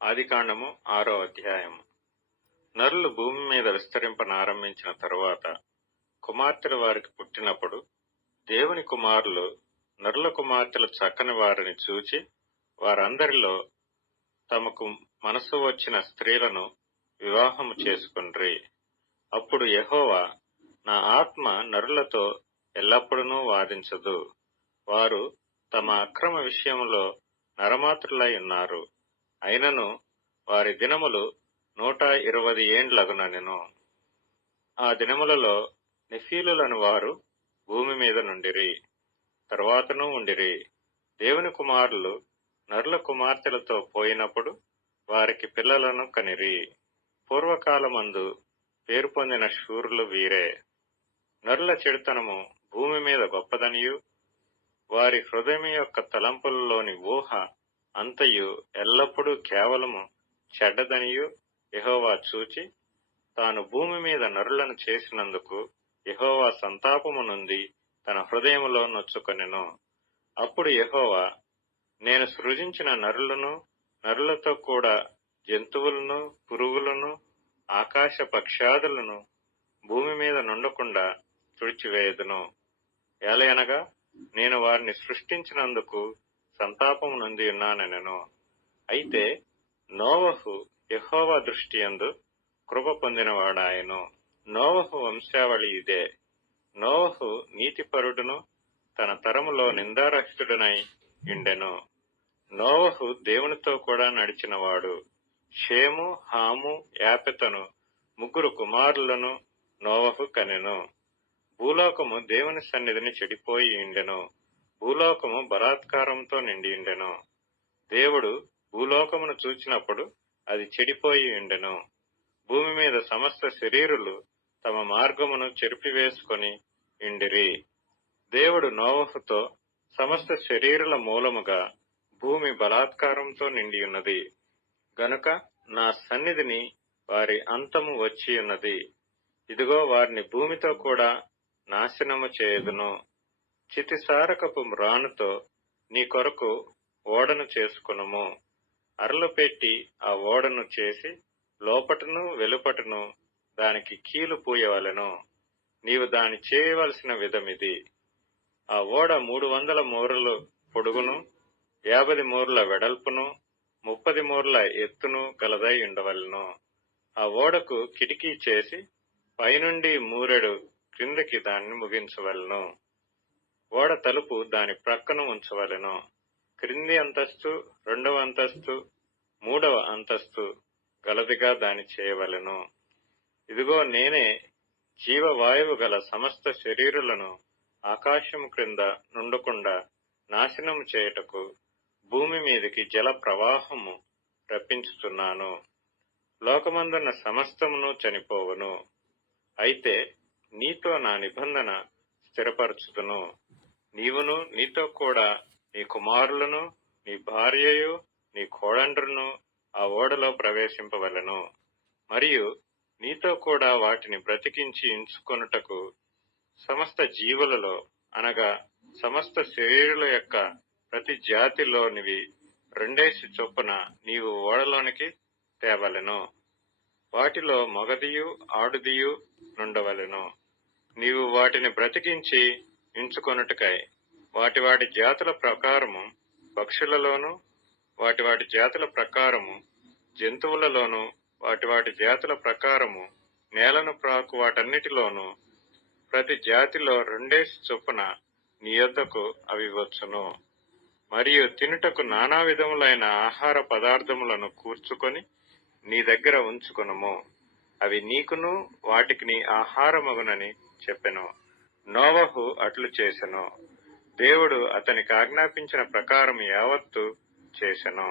ఆదికాండము 6వ అధ్యాయము. నరులు భూమి మీద విస్తరింపనారంభించిన తరువాత కుమార్తెలు వారికి పుట్టినప్పుడు దేవుని కుమారులు నరుల కుమార్తెలు చక్కని వారిని చూచి వారందరిలో తమకు మనసు వచ్చిన స్త్రీలను వివాహము చేసుకొండ్రి. అప్పుడు యెహోవా, నా ఆత్మ నరులతో ఎల్లప్పుడూ వాదించదు. వారు తమ అక్రమ విషయములో నరమాత్రులై ఉన్నారు. అయినను వారి దినములు 120 ఏండ్లగునెను. ఆ దినములలో నెఫీలులను వారు భూమి మీద నుండిరి, తరువాతను ఉండిరి. దేవుని కుమారులు నరుల కుమార్తెలతో పోయినప్పుడు వారికి పిల్లలను కనిరి. పూర్వకాలమందు పేరు పొందిన శూరులు వీరే. నరుల చెడుతనము భూమి మీద గొప్పదనియు, వారి హృదయం యొక్క తలంపులలోని ఊహ అంతయు ఎల్లప్పుడూ కేవలము చెడ్డదనియు యెహోవా చూచి, తాను భూమి మీద నరులను చేసినందుకు యెహోవా సంతాపము నుండి తన హృదయములో నొచ్చుకొనెను. అప్పుడు యెహోవా, నేను సృజించిన నరులను, నరులతో కూడా జంతువులను, పురుగులను, ఆకాశ పక్షాదులను భూమి మీద నుండకుండా తుడిచివేయదును. ఏలయనగా నేను వారిని సృష్టించినందుకు సంతాపము నొంది ఉన్నానెను. అయితే నోవహు యెహోవా దృష్టి యందు కృప పొందినవాడాయెను. నోవహు వంశావళి ఇదే. నోవహు నీతిపరుడును తన తరములో నిందారహితుడనై ఉండెను. నోవహు దేవునితో కూడా నడిచినవాడు. షేము, హాము, యాపెతను 3 కుమారులను నోవహు కనెను. భూలోకము దేవుని సన్నిధిని చెడిపోయి ఉండెను. భూలోకము బలాత్కారంతో నిండి ఉండెను. దేవుడు భూలోకమును చూచినప్పుడు అది చెడిపోయి ఉండెను. భూమి మీద సమస్త శరీరులు తమ మార్గమును చెరిపివేసుకొని ఇండిరి. దేవుడు నోవహుతో, సమస్త శరీరుల మూలముగా భూమి బలాత్కారంతో నిండి ఉన్నది గనుక నా సన్నిధిని వారి అంతము వచ్చి ఉన్నది. ఇదిగో వారిని భూమితో కూడా నాశనము చేయుదును. చితిసారకపు మ్రానుతో నీ కొరకు ఓడను చేసుకొనుము. అరలు పెట్టి ఆ ఓడను చేసి లోపటను వెలుపటను దానికి కీలు పూయవలెను. నీవు దాని చేయవలసిన విధమిది. ఆ ఓడ 300 మూరలు పొడుగును, 50 మూరల వెడల్పును, 30 మూరల ఎత్తును గలదై ఉండవలెను. ఆ ఓడకు కిటికీ చేసి పైనుండి మూరెడు క్రిందకి దాన్ని ముగించవలెను. ఓడ తలుపు దాని ప్రక్కన ఉంచవలెను. క్రింది అంతస్తు, 2వ అంతస్తు, 3వ అంతస్తు గలదిగా దాని చేయవలెను. ఇదిగో నేనే జీవవాయువు గల సమస్త శరీరులను ఆకాశము క్రింద నుండకుండా నాశనము చేయుటకు భూమి మీదికి జల ప్రవాహము రప్పించుతున్నాను. లోకమందున్న సమస్తమును చనిపోవును. అయితే నీతో నా నిబంధన స్థిరపరచుదును. నీవును నీతో కూడా నీ కుమారులను, నీ భార్యయు, నీ కోడండ్రును ఆ ఓడలో ప్రవేశింపవలెను. మరియు నీతో కూడా వాటిని బ్రతికించి ఉంచుకొనుటకు సమస్త జీవులలో, అనగా సమస్త శరీరుల యొక్క ప్రతి జాతిలోనివి 2 చొప్పున నీవు ఓడలోనికి తేవలెను. వాటిలో మగదియు ఆడుదియు నుండవలెను. నీవు వాటిని బ్రతికించి ఉంచుకొనుటకై వాటి వాటి జాతుల ప్రకారము పక్షులలోను, వాటి వాటి జాతుల ప్రకారము జంతువులలోను, వాటి వాటి జాతుల ప్రకారము నేలను ప్రాకు వాటన్నిటిలోను ప్రతి జాతిలో 2 చొప్పున నీ యొద్దకు అవి వచ్చును. మరియు తినుటకు నానా విధములైన ఆహార పదార్థములను కూర్చుకొని నీ దగ్గర ఉంచుకొనుము. అవి నీకును వాటికి నీ ఆహారమగునని చెప్పెను. నోవహు అట్లు చేసెను. దేవుడు అతనికి ఆజ్ఞాపించిన ప్రకారం యావత్తు చేసెను.